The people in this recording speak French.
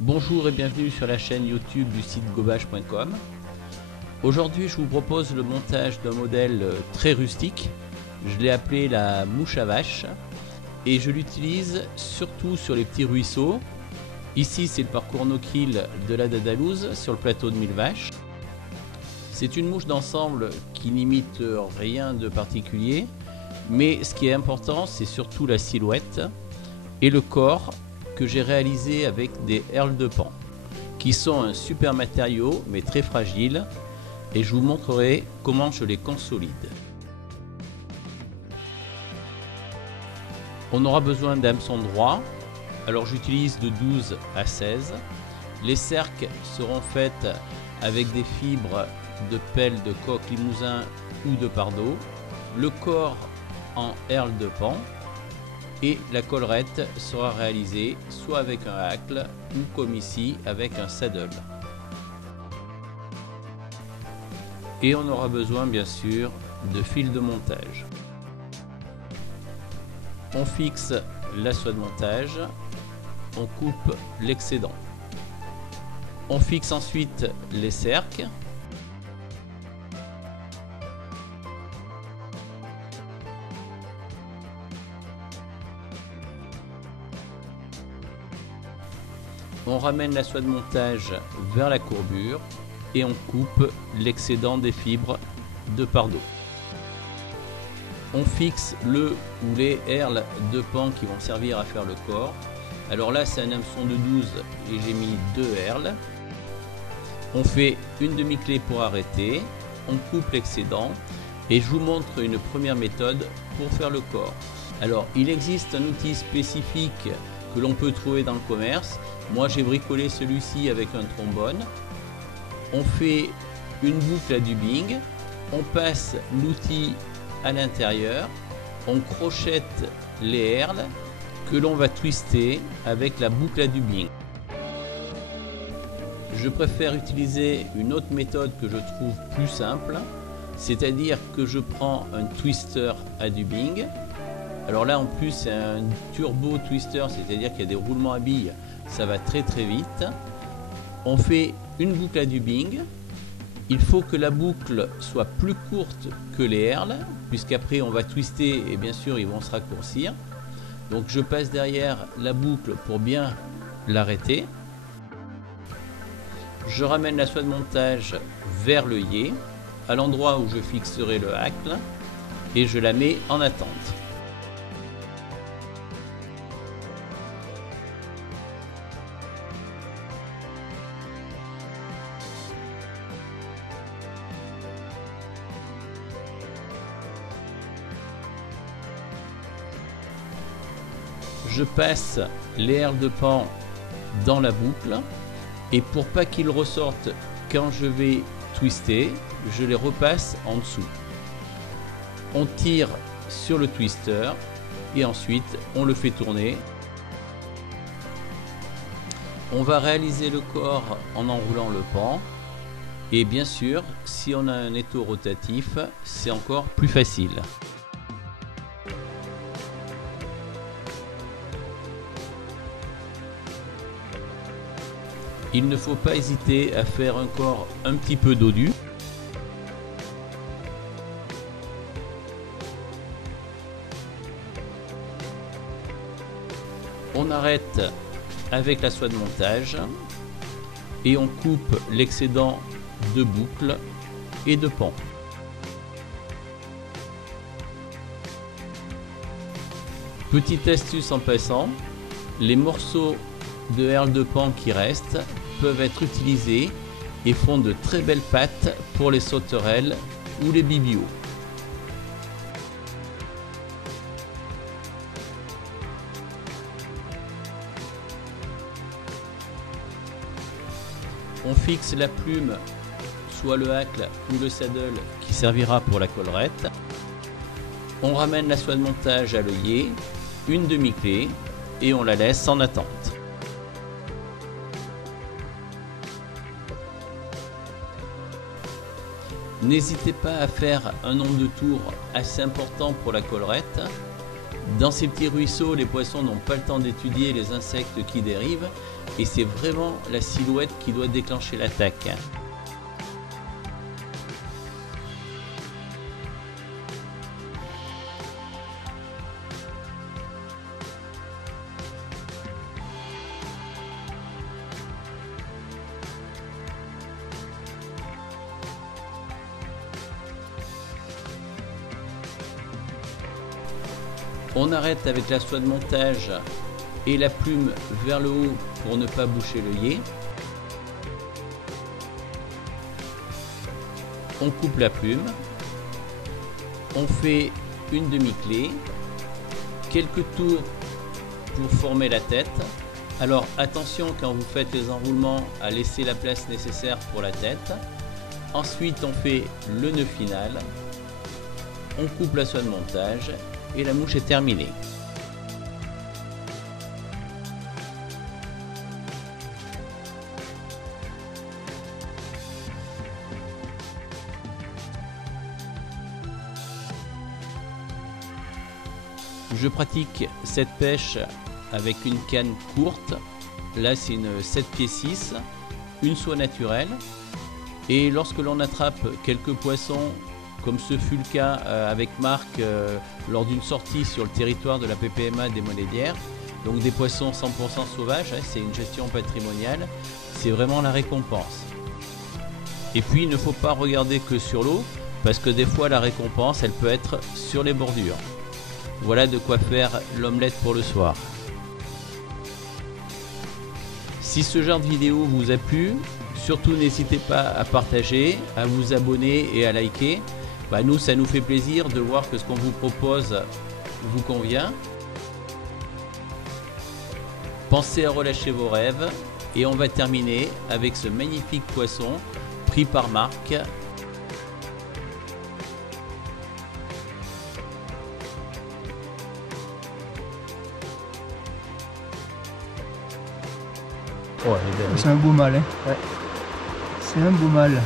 Bonjour et bienvenue sur la chaîne YouTube du site gobage.com. Aujourd'hui je vous propose le montage d'un modèle très rustique. Je l'ai appelé la mouche à vache et je l'utilise surtout sur les petits ruisseaux. Ici c'est le parcours no-kill de la Dadalouse sur le plateau de 1000 vaches. C'est une mouche d'ensemble qui n'imite rien de particulier, mais ce qui est important c'est surtout la silhouette et le corps que j'ai réalisé avec des herles de paon qui sont un super matériau mais très fragile, et je vous montrerai comment je les consolide. On aura besoin d'hameçons droits, alors j'utilise de 12 à 16. Les cerques seront faites avec des fibres de pelle de coq limousin ou de pardot, le corps en herles de paon, et la collerette sera réalisée soit avec un hacle ou comme ici avec un saddle. Et on aura besoin bien sûr de fil de montage. On fixe la soie de montage, on coupe l'excédent. On fixe ensuite les cerques. On ramène la soie de montage vers la courbure et on coupe l'excédent des fibres de pardot. On fixe le ou les herles de paon qui vont servir à faire le corps. Alors là c'est un hameçon de 12 et j'ai mis 2 herles. On fait une demi-clé pour arrêter, on coupe l'excédent et je vous montre une première méthode pour faire le corps. Alors il existe un outil spécifique que l'on peut trouver dans le commerce. Moi j'ai bricolé celui-ci avec un trombone. On fait une boucle à dubbing, on passe l'outil à l'intérieur, on crochette les herles que l'on va twister avec la boucle à dubbing. Je préfère utiliser une autre méthode que je trouve plus simple, c'est-à-dire que je prends un twister à dubbing. Alors là en plus c'est un turbo twister, c'est-à-dire qu'il y a des roulements à billes, ça va très vite. On fait une boucle à dubbing. Il faut que la boucle soit plus courte que les herles, puisqu'après on va twister et bien sûr ils vont se raccourcir. Donc je passe derrière la boucle pour bien l'arrêter. Je ramène la soie de montage vers l'œillet, à l'endroit où je fixerai le hacle, et je la mets en attente. Je passe les herles de paon dans la boucle et pour pas qu'ils ressortent quand je vais twister, je les repasse en dessous. On tire sur le twister et ensuite on le fait tourner. On va réaliser le corps en enroulant le paon et bien sûr si on a un étau rotatif c'est encore plus facile. Il ne faut pas hésiter à faire un corps un petit peu dodu. On arrête avec la soie de montage et on coupe l'excédent de boucle et de paon. Petite astuce en passant, les morceaux de herles de paon qui restent peuvent être utilisés et font de très belles pattes pour les sauterelles ou les bibiots. On fixe la plume, soit le hacle ou le saddle qui servira pour la collerette. On ramène la soie de montage à l'œillet, une demi-clé et on la laisse en attente. N'hésitez pas à faire un nombre de tours assez important pour la collerette. Dans ces petits ruisseaux, les poissons n'ont pas le temps d'étudier les insectes qui dérivent, et c'est vraiment la silhouette qui doit déclencher l'attaque. On arrête avec la soie de montage et la plume vers le haut pour ne pas boucher l'œillet. On coupe la plume. On fait une demi-clé. Quelques tours pour former la tête. Alors attention quand vous faites les enroulements à laisser la place nécessaire pour la tête. Ensuite on fait le nœud final. On coupe la soie de montage. Et la mouche est terminée. Je pratique cette pêche avec une canne courte. Là c'est une 7 pieds 6, une soie naturelle. Et lorsque l'on attrape quelques poissons, comme ce fut le cas avec Marc lors d'une sortie sur le territoire de la PPMA des Monédières, donc des poissons 100% sauvages, c'est une gestion patrimoniale, c'est vraiment la récompense. Et puis il ne faut pas regarder que sur l'eau, parce que des fois la récompense elle peut être sur les bordures. Voilà de quoi faire l'omelette pour le soir. Si ce genre de vidéo vous a plu, surtout n'hésitez pas à partager, à vous abonner et à liker. Nous, ça nous fait plaisir de voir que ce qu'on vous propose vous convient. Pensez à relâcher vos rêves et on va terminer avec ce magnifique poisson pris par Marc. C'est un beau mâle, hein. Ouais. C'est un beau mâle.